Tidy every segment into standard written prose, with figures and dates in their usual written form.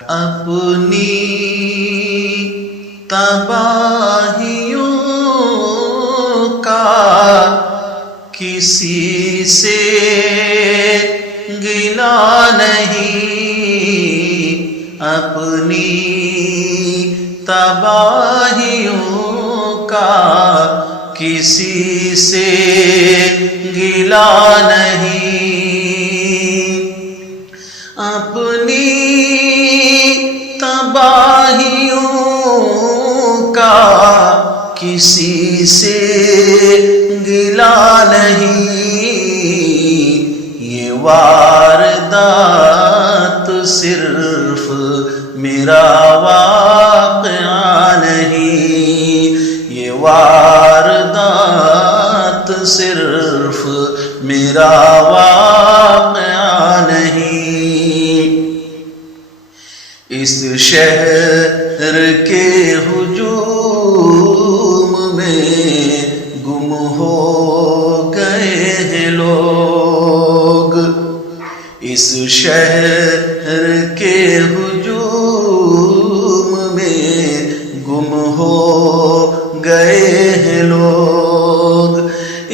اپنی تباہیوں کا کسی سے گلہ نہیں، اپنی تباہیوں کا کسی سے گلہ نہیں، اپنی تباہیوں کا کسی سے گلہ نہیں، یہ واردات صرف میرا واقعہ نہیں، یہ واردات صرف میرا واقعہ نہیں، اس شہر کے ہجوم میں گم ہو گئے ہیں لوگ، اس شہر کے ہجوم میں گم ہو گئے ہیں لوگ،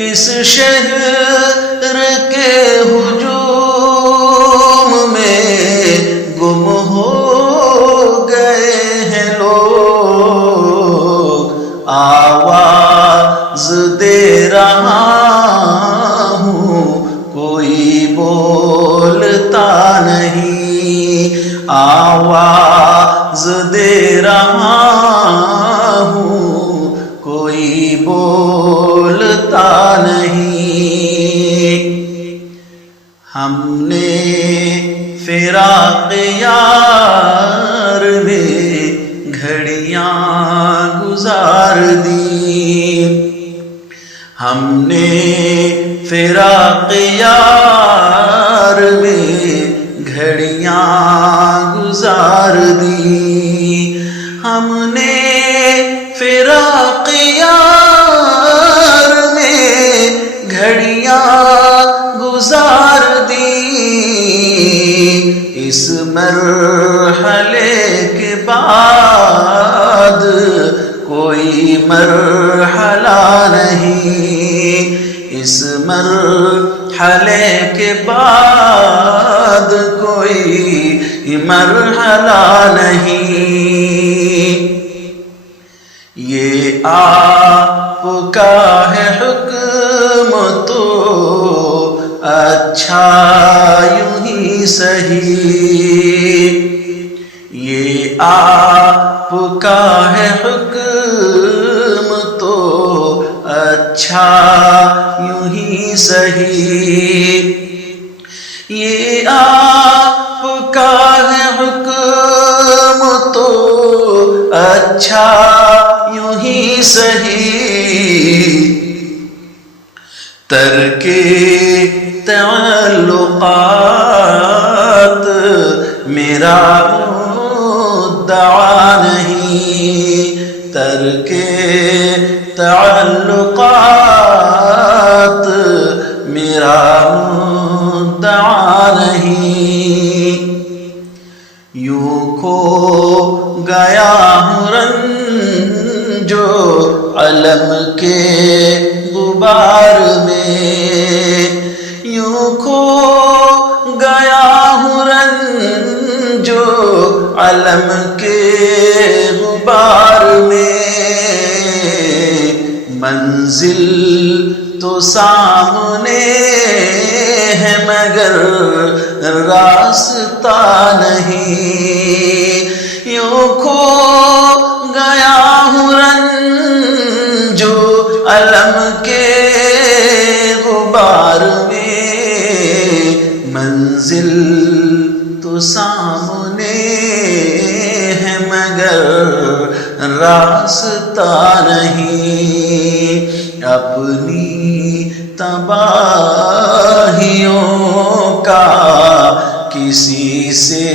اس شہر کے ہجوم میں گم ہو گئے ہیں لوگ، آواز دے رہا ہوں کوئی بولتا نہیں، آواز دے رہا ہوں کوئی بولتا نہیں، ہم نے فراق یار میں گھڑیاں گزار دی، ہم نے فراق یار میں گھڑیاں گزار دی، ہم نے فراق یار میں گھڑیاں گزار دی، اس مرحلے کے بعد کوئی مرحلہ نہیں، اس مرحلے کے بعد کوئی مرحلہ نہیں، یہ آپ کا ہے حکم تو اچھا یوں ہی صحیح، یہ آپ کا ہے حکم تو اچھا یوں ہی صحیح، یہ آپ کا ہے حکم تو اچھا یوں ہی صحیح، ترک تعلقات میرا مدعا نہیں، ترک تعلقات میرا مدعا نہیں، یوں کھو گیا ہوں رنجو علم کے غبار میں، یوں کھو گیا ہوں رنجو علم کے غبار میں، منزل تو سامنے ہے مگر راستہ نہیں، یوں کھو گیا ہوں رنجو علم کے غبار میں، منزل تو سامنے ہے مگر راستہ نہیں، اپنی تباہیوں کا کسی سے